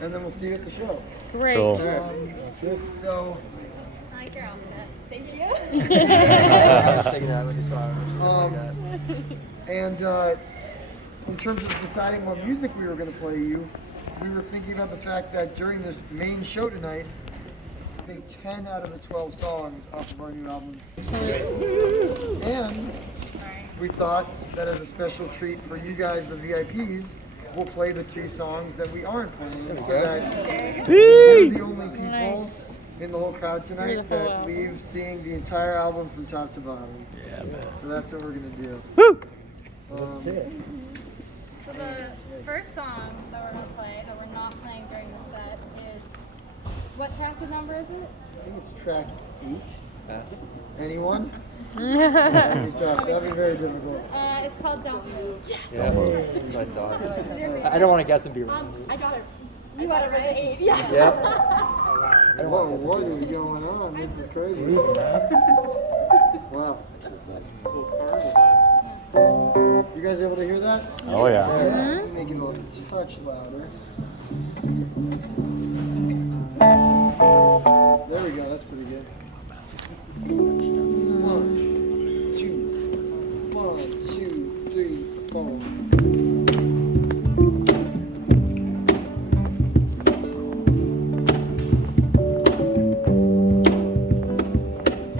and then we'll see you at the show. Great. Cool. So, I like your outfit. Thank you. And in terms of deciding what music we were going to play you, we were thinking about the fact that during this main show tonight, I think 10 out of the 12 songs off of our new album. And we thought that as a special treat for you guys, the VIPs, we'll play the 2 songs that we aren't playing, so that we're the only people in the whole crowd tonight that leave seeing the entire album from top to bottom. Yeah, man. So that's what we're gonna do. Woo! So the first song that we're gonna play, that we're not playing during the set, is what track number is it? I think it's track 8. Anyone? It's that'd be very difficult. It's called Don't Move. Yeah, my thought. I don't want to guess and be wrong. I got it. You got it right. 8. Yeah. Yeah. Whoa, what is going on? This is crazy. Wow. You guys able to hear that? Oh, yeah. Make it a little touch louder. There we go, that's pretty good. 1, 2, 1, 2, 3, 4.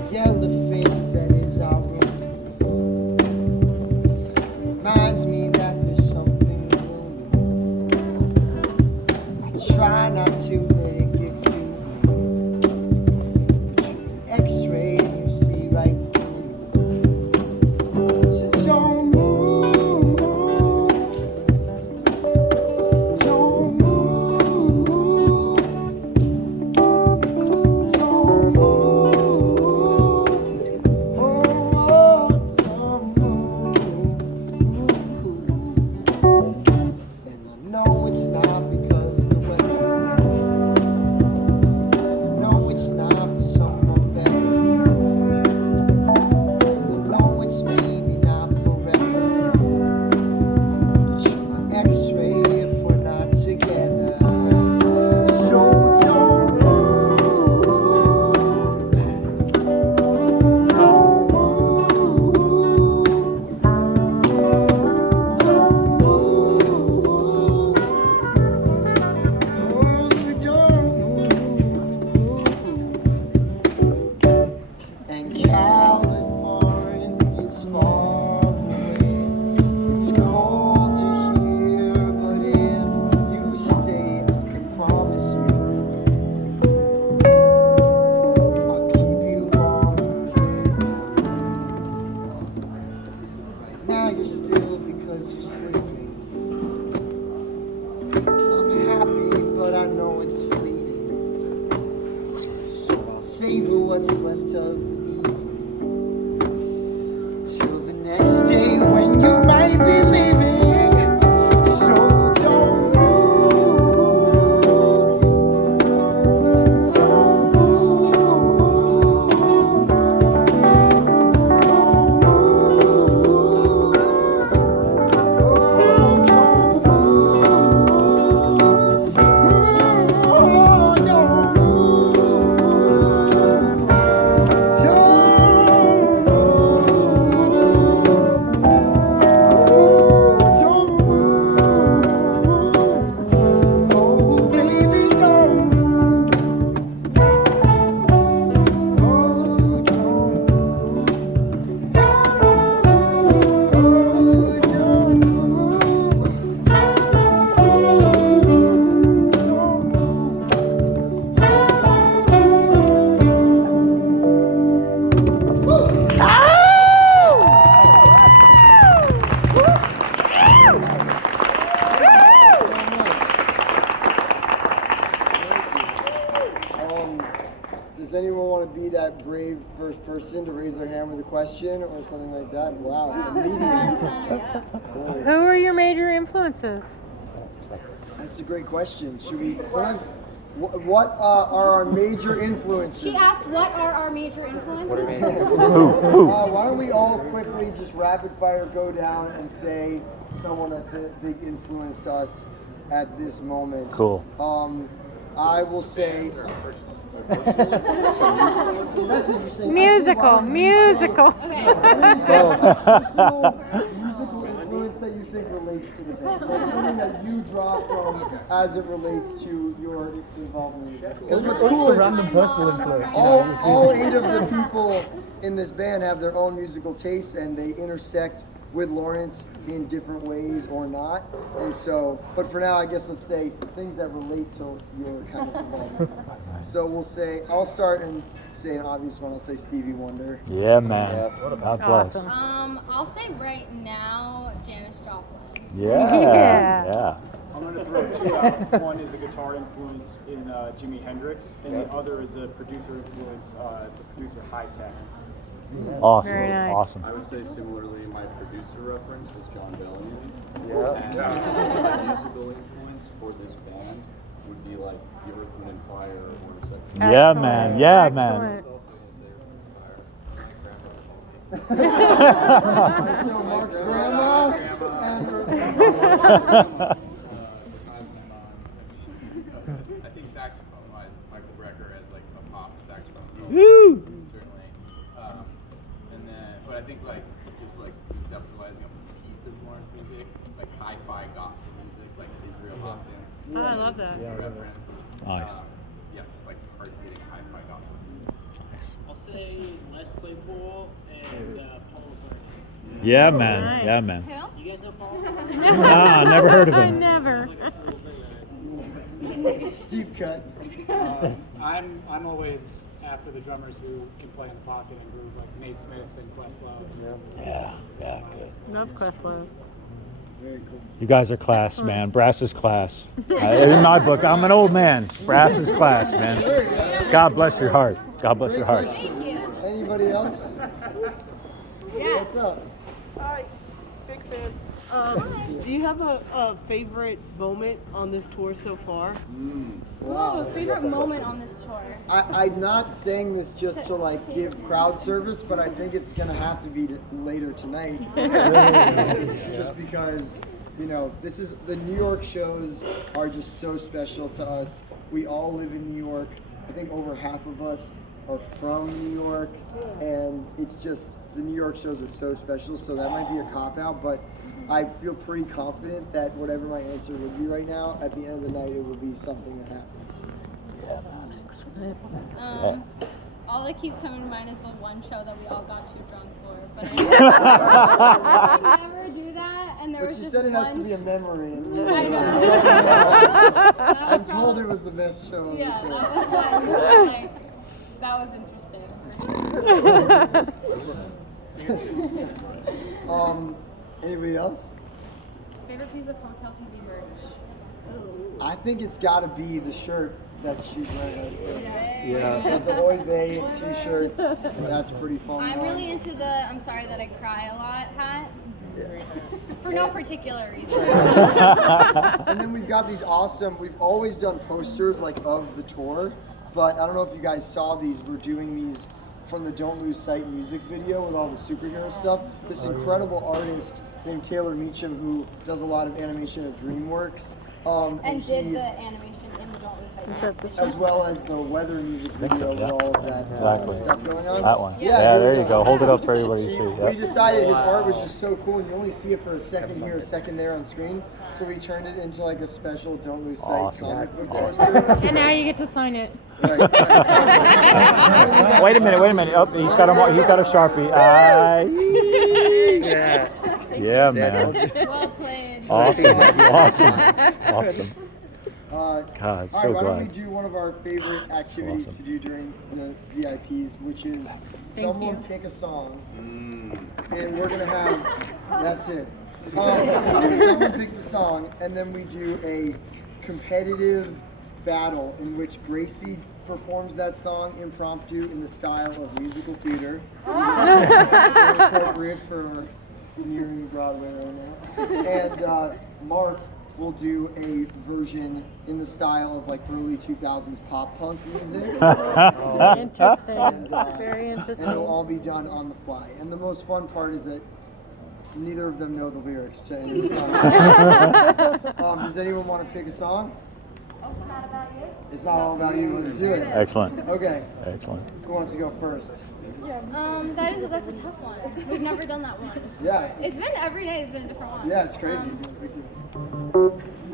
The elephant that is our room reminds me that there's something gloomy. I try not to let it get to me. X-ray and you see right through me. So don't move. Don't move. Don't move. Oh, don't move. And I know it's not because the weather. No, it's not for someone better. And I know it's maybe not forever. But you're my X-ray if we're not together. So don't move. Don't move. Don't move. And California is far away. It's cold to here, but if you stay, I can promise you I'll keep you warm. Right now you're still because you're sleeping. I'm happy, but I know it's fleeting. So I'll savor what's left of the evening till the next day when you might be leaving. So don't move. Don't move. Don't move. Oh, don't move. Oh, don't Does anyone want to be that brave first person to raise their hand with a question or something like that? Wow, immediate. Who are your major influences? That's a great question. Should we? Sometimes, what are our major influences? She asked, what are our major influences? Why don't we all quickly just rapid fire go down and say someone that's a big influence to us at this moment. Cool. I will say. Musical. Okay. Musical influence that you think relates to the band, like something that you draw from as it relates to your involvement. Because what's cool is all 8 of the people in this band have their own musical tastes, and they intersect with Lawrence in different ways or not. And so, but for now, I guess let's say things that relate to your kind of involvement. So we'll say, I'll start and say an obvious one. I'll say Stevie Wonder. Yeah, man. God bless. Awesome. I'll say right now, Janis Joplin. Yeah. I'm going to throw 2 out. One is a guitar influence in Jimi Hendrix, and the other is a producer influence, the producer High Tech. Awesome. Very nice. Awesome. I would say similarly, my producer reference is John Bellion. Yeah. And my musical influence for this band would be like the Earth, Wind and Fire or Second. Yeah, man. Yeah, man. So Mark's grandma and her. I think saxophone-wise, Michael Brecker as like a pop saxophone. Woo! Certainly. And then, but I think like just like conceptualizing a piece of more music, like hi-fi gospel music, like Israel Hopkins. Oh, I love that. Reference. Nice. Yeah, just like hard-hitting hi-fi gospel. I'll say Les Claypool and Paul McCartney. Yeah, man. Yeah, man. Who? You guys know Paul? Ah, never heard of I him. never. Deep cut. I'm always after the drummers who can play in the pocket and groove, like Nate Smith and Questlove. Yeah, good. Love Questlove. Very cool. You guys are class, man. Brass is class. In my book, I'm an old man. Brass is class, man. God bless your heart. God bless your heart. Anybody else? Yeah. What's up? Hi, big fan. Do you have a favorite moment on this tour so far? Whoa, favorite moment on this tour? I'm not saying this just to like give crowd service, but I think it's gonna have to be later tonight. Just because, you know, this is the New York shows are just so special to us. We all live in New York. I think over half of us are from New York, and it's just the New York shows are so special. So that might be a cop out, but I feel pretty confident that whatever my answer would be right now, at the end of the night, it will be something that happens. All that keeps coming to mind is the one show that we all got too drunk for. But I never do that, and there But was you just said it has to one- be a memory. And I know. I'm told it was the best show. Yeah, of the that tour. was one. Like, that was interesting. Anybody else? Favorite piece of Hotel TV merch? I think it's got to be the shirt that she's wearing. Yeah. The Oy Vey t-shirt. That's pretty fun. I'm really into the "I'm sorry that I cry a lot" hat. For no particular reason. And then we've got these awesome. We've always done posters like of the tour, but I don't know if you guys saw these. We're doing these from the Don't Lose Sight music video with all the superhero stuff. This incredible artist named Taylor Meacham, who does a lot of animation at DreamWorks. And did he- the animation in the Don't Lose Sight. Is that this as one? well as the weather music think so, video yeah. with all of that Exactly. stuff going on. That one. Yeah. Yeah, there you go. Hold it up for everybody to see. We Yeah. decided his art was just so cool, and you only see it for a second here, a second there on screen. So we turned it into like a special Don't Lose Sight Awesome. comic book Awesome. poster. And now you get to sign it. Right. Wait a minute. Oh, he's got a Sharpie. Yeah, man. Well played. Awesome. God, All right, so why don't we glad. do one of our favorite activities awesome. to do during the VIPs, which is someone pick a song, and we're gonna have. That's it. Someone picks a song, and then we do a competitive battle in which Gracie performs that song impromptu in the style of musical theater. Very appropriate for nearing Broadway right now. And Mark will do a version in the style of like early 2000s pop punk music. Interesting. And, Very and interesting. it'll all be done on the fly. And the most fun part is that neither of them know the lyrics to any of the songs. Does anyone want to pick a song? It's not about you. It's not all about you. Let's do it. Excellent. Okay. Excellent. Who wants to go first? That's a tough one. We've never done that one. Yeah. It's been every day. It's been a different one. Yeah, it's crazy.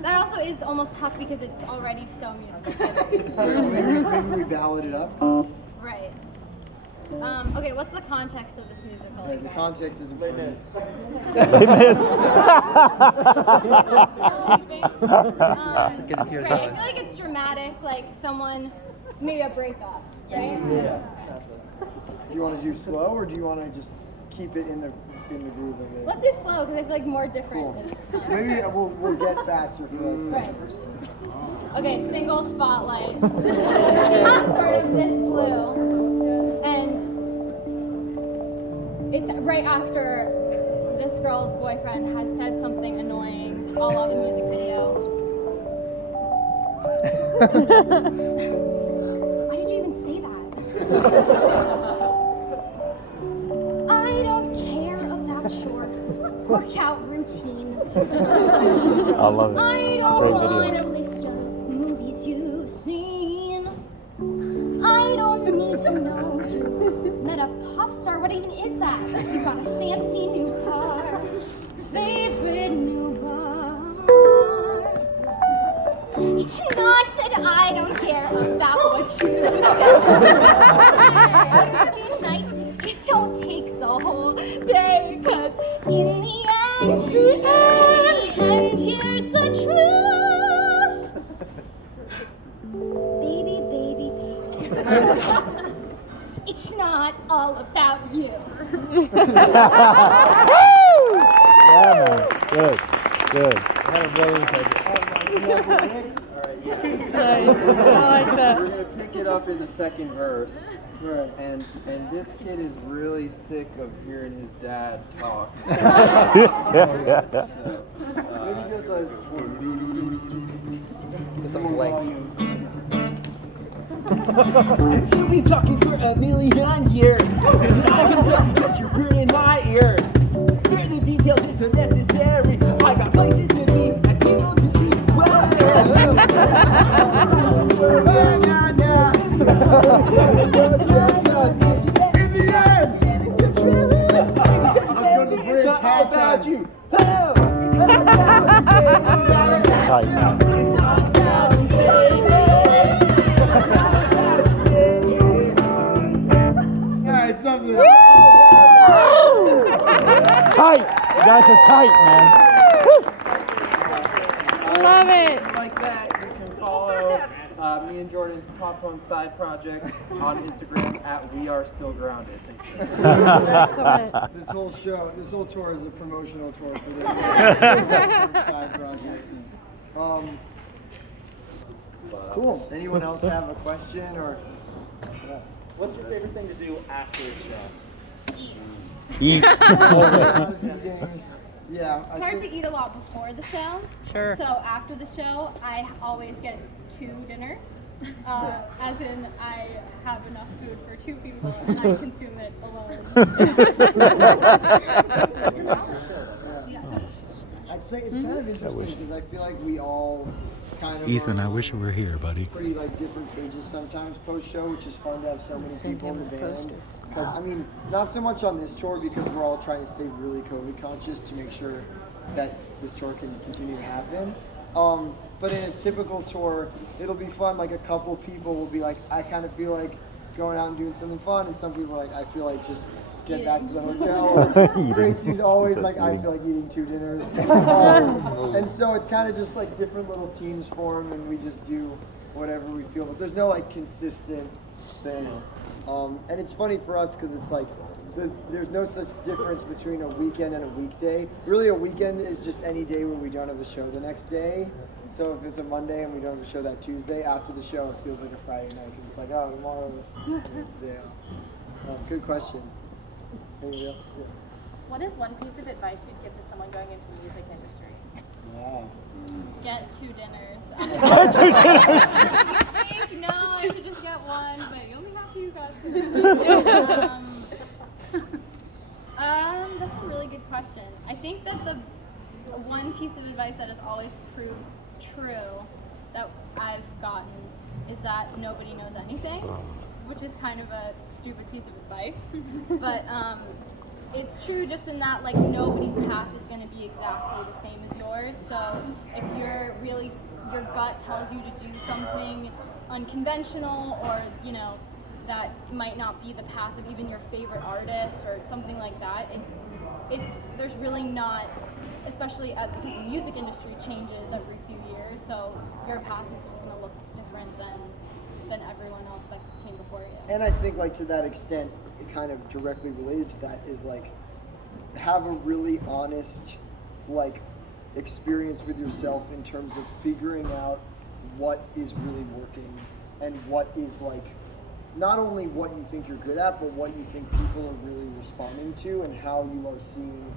That also is almost tough because it's already so musical. maybe we ballad it up. Right. Okay, what's the context of this musical? Right, the context is they miss. They miss. Get the tears Right, I out. feel like it's dramatic, like someone made a breakup, right? Yeah. Do you want to do slow or do you want to just keep it in the groove of it? Let's do slow because I feel like more different Cool. is Maybe we'll get faster for like second verse. Okay, single spotlight. Not sort of this blue. And it's right after this girl's boyfriend has said something annoying all on the music video. Why did you even say that? I don't care about your workout routine. I love it. I It's a don't great want video. a list of movies you've seen. I don't need to know you met a pop star. What even is that? You got a fancy new car, favorite new bar. It's not that I don't care about what you say. It'd be nice if you don't take the whole day, 'cause in the end, and here's the truth. Baby, baby, baby. It's not all about you. Yeah, man. Good. Good. Nice. I like that. We're gonna pick it up in the second verse. Right. And this kid is really sick of hearing his dad talk. Maybe just like Some blank. If you've been talking for a million years, it's not gonna tell because you're burning my ears. Spare the details, it's unnecessary. I got places to be and people to see. In the end, it's the truth. It's not all about you. Oh, it's not about you, baby. Tight, man. It's not about you, baby. alright, something. Tight. You guys are tight, man. Love it. Like that, you can follow me and Jordan's Pop Punk Side Project on Instagram at We Are Still Grounded. Excellent. This whole tour is a promotional tour for the side project. Cool. Anyone else have a question or? What's your favorite thing to do after a show? Eat. Yeah. It's hard to eat a lot before the show. Sure. So after the show, I always get 2 dinners. As in, I have enough food for 2 people and I consume it alone. I'd say it's kind of interesting because I feel like we all kind of Ethan, I wish you were here, buddy. pretty like different pages sometimes post show, which is fun to have so many people in the band. Because I mean, not so much on this tour because we're all trying to stay really COVID conscious to make sure that this tour can continue to happen. But in a typical tour, it'll be fun. Like a couple people will be like, I kind of feel like going out and doing something fun, and some people are like, I feel like just get back to the hotel. Gracie's always like, I feel like eating 2 dinners. And so it's kind of just like different little teams form, and we just do whatever we feel. But there's no like consistent thing. And it's funny for us because it's like there's no such difference between a weekend and a weekday. Really, a weekend is just any day where we don't have a show the next day. So if it's a Monday and we don't have a show that Tuesday, after the show it feels like a Friday night because it's like, oh, tomorrow's the day off. Good question. Anybody else? Yeah. What is one piece of advice you'd give to someone going into the music industry? Wow. Get 2 dinners. 2 dinners. I think, no, I should just get 1, but you only have 2 guys. That's a really good question. I think that the one piece of advice that has always proved true that I've gotten is that nobody knows anything, which is kind of a stupid piece of advice. But it's true just in that like nobody's path is going to be exactly the same as yours. So if you're really, your gut tells you to do something unconventional, or you know, that might not be the path of even your favorite artist or something like that, it's there's really not, especially because the music industry changes every few years, so your path is just going to look different than everyone else that came before you. And I think like to that extent, it kind of directly related to that is like have a really honest like experience with yourself in terms of figuring out what is really working and what is like not only what you think you're good at, but what you think people are really responding to and how you are seeing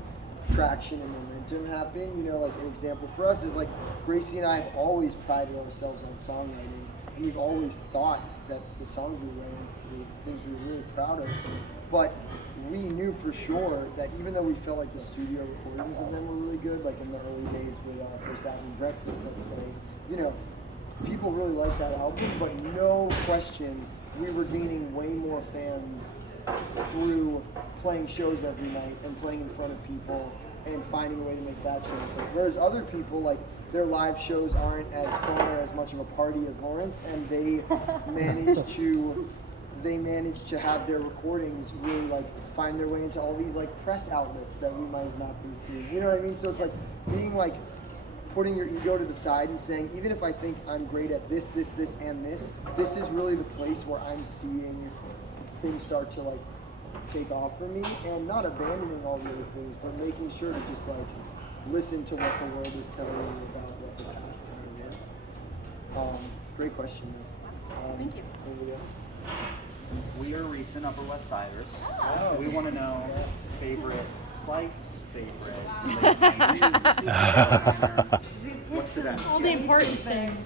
traction and momentum happen. You know, like an example for us is like Gracie and I have always prided ourselves on songwriting, and we've always thought that the songs we wrote were things we were really proud of. But we knew for sure that even though we felt like the studio recordings of them were really good, like in the early days with our first album, Breakfast, let's say, you know, people really liked that album, but no question we were gaining way more fans through playing shows every night and playing in front of people and finding a way to make that translate. Whereas other people, like, their live shows aren't as fun or as much of a party as Lawrence, and they manage to have their recordings really like find their way into all these like press outlets that we might have not been seeing. You know what I mean? So it's like being like putting your ego to the side and saying, even if I think I'm great at this, and this is really the place where I'm seeing things start to like take off for me, and not abandoning all the other things, but making sure to just like listen to what the world is telling you about what the path kind of is. Great question. Thank you. Anybody else? We are recent Upper West Siders. Oh. We want to know favorite slice, favorite. What's the best? All the important things.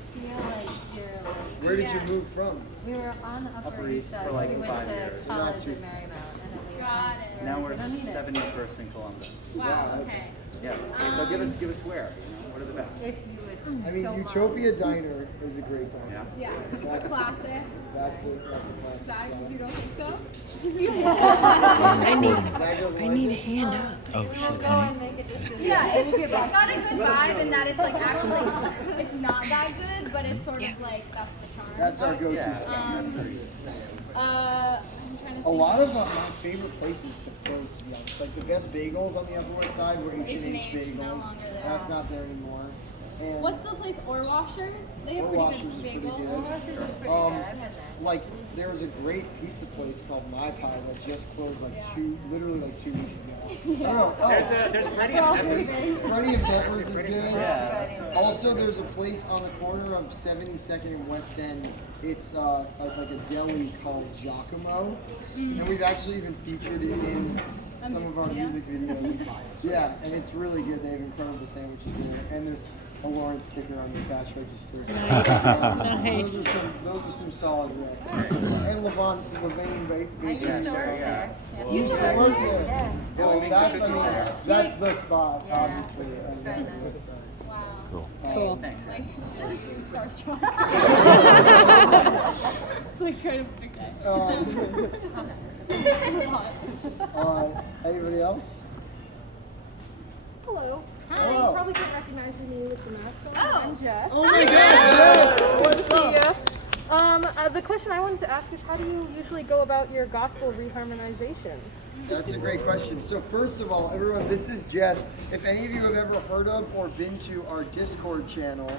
Where did you move from? We were on the Upper East for like we went 5 to years. college in Marymount, and then we Got it. Now we're 71st in Columbus. Wow, okay. Yeah. Okay, so give us where? What are the best? If you would. I mean, Utopia Diner is a great diner. Yeah. Yeah, That's a classic. That's a classic Zach, spot. you don't think so? I need a hand up. Oh shit, honey. Yeah, it's got a good vibe in that it's like actually, it's not that good, but it's sort of like, that's the charm. That's our go-to Yeah. spot. I'm trying to think. A lot of my favorite places have closed, to be honest. Like the best bagels on the Upper West Side were H&H H&H, no Bagels. longer there. That's not there anymore. And What's the place, Or Washers? They have Or pretty Washers is good pretty bagels. good. Like there was a great pizza place called My Pie that just closed like literally 2 weeks ago. Oh, There's Freddie and Peppers. Freddie and Peppers is good. Yeah, that's right. Also, there's a place on the corner of 72nd and West End. It's like a deli called Giacomo, and we've actually even featured it in some of our music videos. Yeah, and it's really good. They have incredible sandwiches there, and there's a Lawrence sticker on your cash register. Nice. So those are some solid reps. And Levain Bakery. I used to work there. You used to work there? Yeah. Well, that's the spot, Yeah. obviously. Very nice. Wow. Cool. Cool. Thanks. Like, starstruck. It's like kind of big guy. Anybody else? Hello. Hello. You probably can't recognize me with the mask on. Oh. I'm Jess. Oh my God, Jess! What's up? The question I wanted to ask is, how do you usually go about your gospel reharmonizations? That's a great question. So first of all, everyone, this is Jess. If any of you have ever heard of or been to our Discord channel,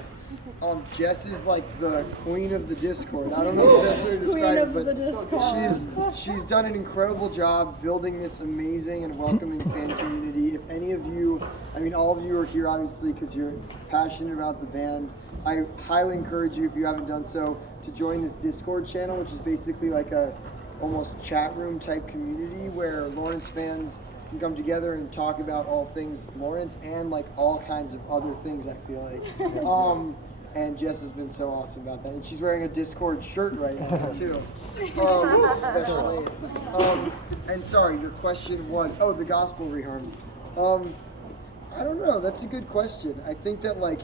Jess is like the queen of the Discord. I don't know the best way to describe it, but she's done an incredible job building this amazing and welcoming fan community. If any of you, I mean all of you are here obviously because you're passionate about the band. I highly encourage you, if you haven't done so, to join this Discord channel, which is basically like a almost chat room type community where Lawrence fans can come together and talk about all things Lawrence and like all kinds of other things, I feel like. And Jess has been so awesome about that. And she's wearing a Discord shirt right now too. Special aid. And sorry, your question was, the gospel reharms. I don't know. That's a good question. I think that like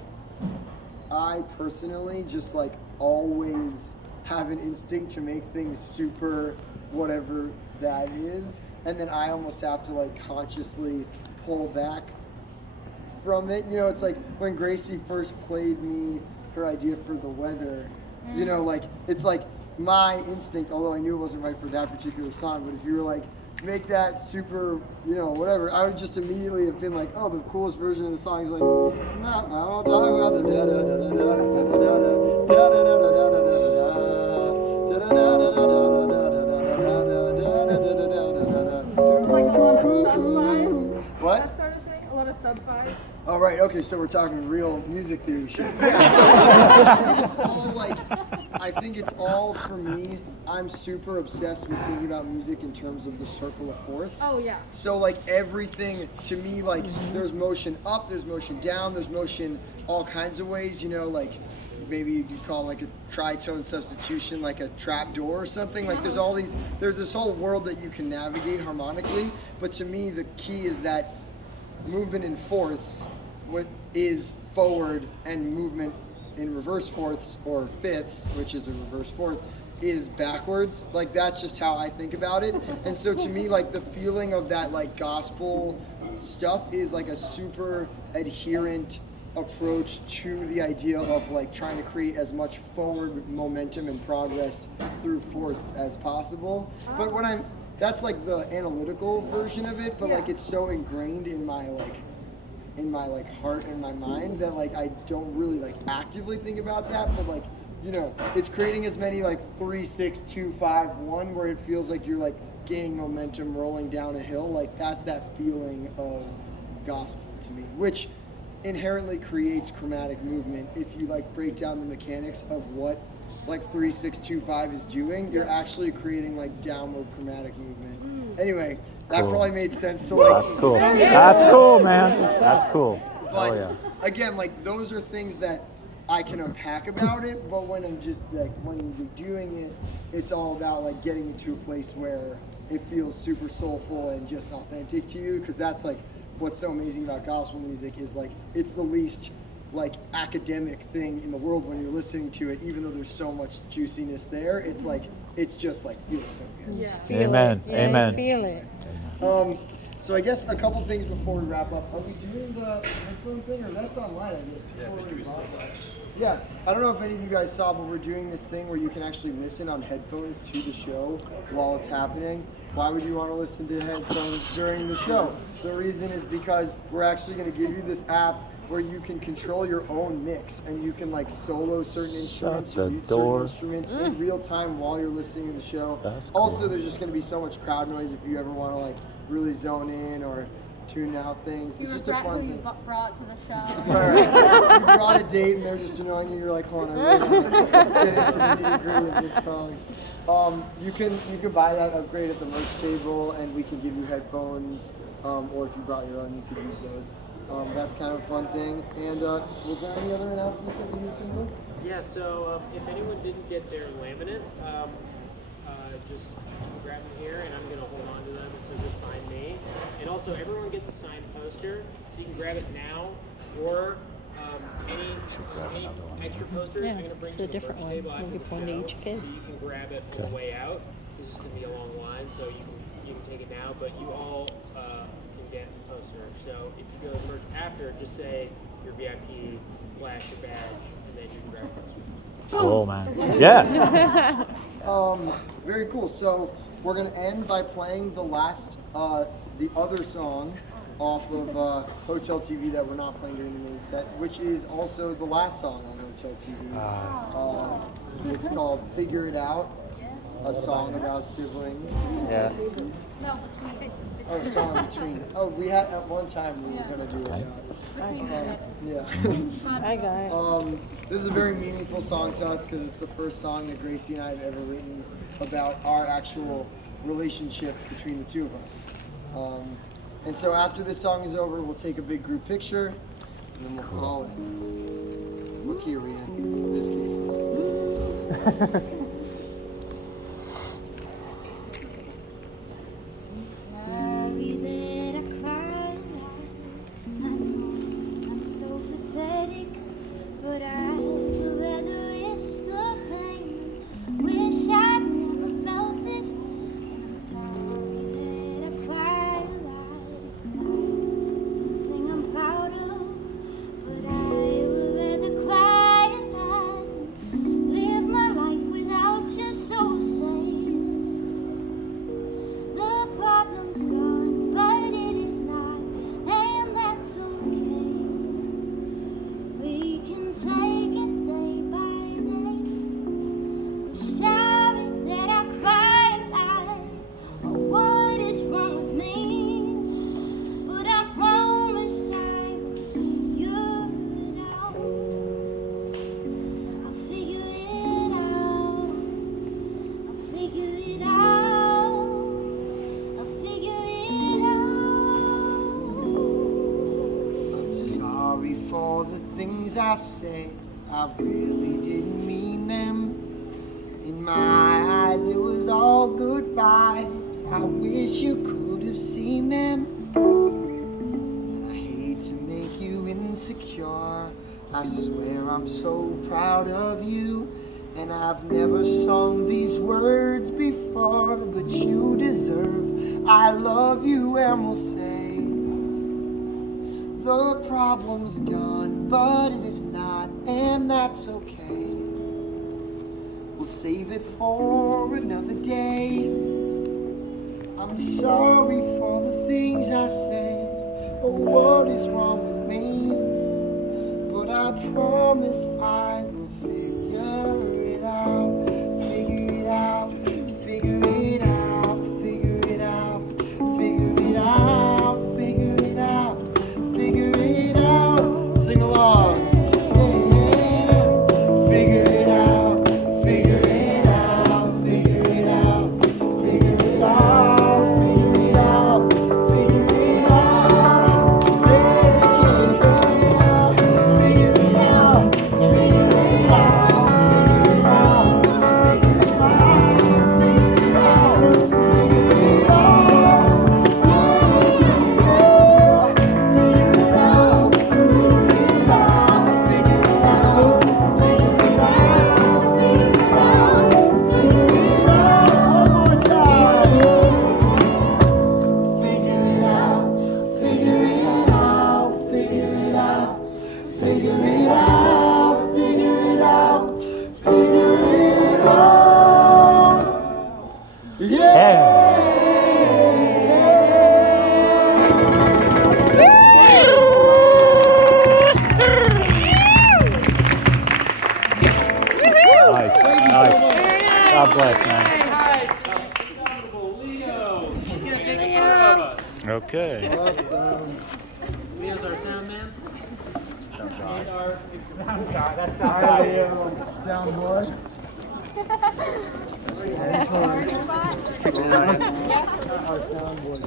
I personally just like always have an instinct to make things super whatever that is, and then I almost have to like consciously pull back from it. You know, it's like when Gracie first played me her idea for the weather, you know, like it's like my instinct, although I knew it wasn't right for that particular song, but if you were like, make that super, you know, whatever, I would just immediately have been like, oh, the coolest version of the song is like, no, I won't talk about the da da da da da da da da da da da da what? That sort of thing? A lot of sub-5s? Oh, right, okay, so we're talking real music theory shit. Yeah, so I think it's all like, I think it's all for me. I'm super obsessed with thinking about music in terms of the circle of fourths. Oh, yeah. So like everything to me, like there's motion up, there's motion down, there's motion all kinds of ways, you know, like maybe you could call like a tritone substitution, like a trap door or something. Like there's all these, there's this whole world that you can navigate harmonically. But to me, the key is that movement in fourths, what is forward, and movement in reverse fourths or fifths, which is a reverse fourth, is backwards. Like that's just how I think about it. And so to me, like the feeling of that like gospel stuff is like a super adherent approach to the idea of like trying to create as much forward momentum and progress through fourths as possible. But when that's like the analytical version of it, but like it's so ingrained in my heart and my mind that like I don't really like actively think about that, but like, you know, it's creating as many like 3, 6, 2, 5, 1 where it feels like you're like gaining momentum rolling down a hill. Like that's that feeling of gospel to me, which inherently creates chromatic movement. If you like break down the mechanics of what like 3, 6, 2, 5 is doing, you're actually creating like downward chromatic movement. Anyway, that probably made sense to like. That's cool. That's cool, man. That's cool. But Oh yeah. again, like those are things that I can unpack about it, but when I'm just like when you're doing it, it's all about like getting it to a place where it feels super soulful and just authentic to you, because that's like what's so amazing about gospel music is like it's the least like academic thing in the world when you're listening to it, even though there's so much juiciness there. It's like it's just like feels so good. Yeah. Amen. Yeah, Amen. Feel it. So I guess a couple things before we wrap up. Are we doing the headphone thing, or that's online? I guess. Yeah, I don't know if any of you guys saw, but we're doing this thing where you can actually listen on headphones to the show while it's happening. Why would you want to listen to headphones during the show? The reason is because we're actually going to give you this app where you can control your own mix, and you can like solo certain instruments or mute certain instruments in real time while you're listening to the show. That's cool. Also, there's just going to be so much crowd noise if you ever want to like really zone in or tune out things. You It's just a regret fun who you thing. brought to the show. Right. You brought a date and they're just annoying you. You're like, hold on, I really want to get into the nitty-gritty of this song. You can buy that upgrade at the merch table, and we can give you headphones. Or if you brought your own, you could use those. That's kind of a fun thing. And was there any other announcements that you need to know? Yeah. So if anyone didn't get their laminate, just grab them here, and I'm gonna hold on to them. So just find me. And also, everyone gets a signed poster, so you can grab it now, or any extra posters. Yeah, I'm gonna bring it's to a the different merch one. table after We'll the give one to show, each kid. so you can grab it on the way out. This is gonna be a long line, so you can take it now, but you all can get a poster. So if you go to the merch after, just say your VIP, flash your badge, and then you can grab a poster. Cool, man. Yeah. Very cool. So we're gonna end by playing the last, the other song off of Hotel TV that we're not playing during the main set, which is also the last song on Hotel TV. It's called "Figure It Out," a song about siblings. Yeah. No, Oh, a song between. Oh, we had at one time we were gonna do it. Yeah. I got it. This is a very meaningful song to us because it's the first song that Gracie and I have ever written about our actual relationship between the two of us. And so after this song is over, we'll take a big group picture, and then we'll call it. What key are we in? This key. Sorry that I cried. I say, I really didn't mean them. In my eyes, it was all good vibes. I wish you could have seen them. And I hate to make you insecure. I swear I'm so proud of you. And I've never sung these words before, but you deserve I love you, and we'll say the problem's gone, but it is not, and that's okay. We'll save it for another day. I'm sorry for the things I said, or what is wrong with me, but I promise I will figure it out, figure it out, figure it out, figure it out, figure it out, figure it out, figure it out. Sing along. God bless, man. He's gonna take care of us. Okay. Awesome. Leo's our sound man. And our Sound boy. Our sound boy.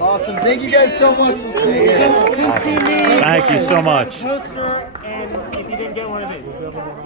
Awesome. Thank you guys so much. We'll see you. Awesome. Thank you so much. Poster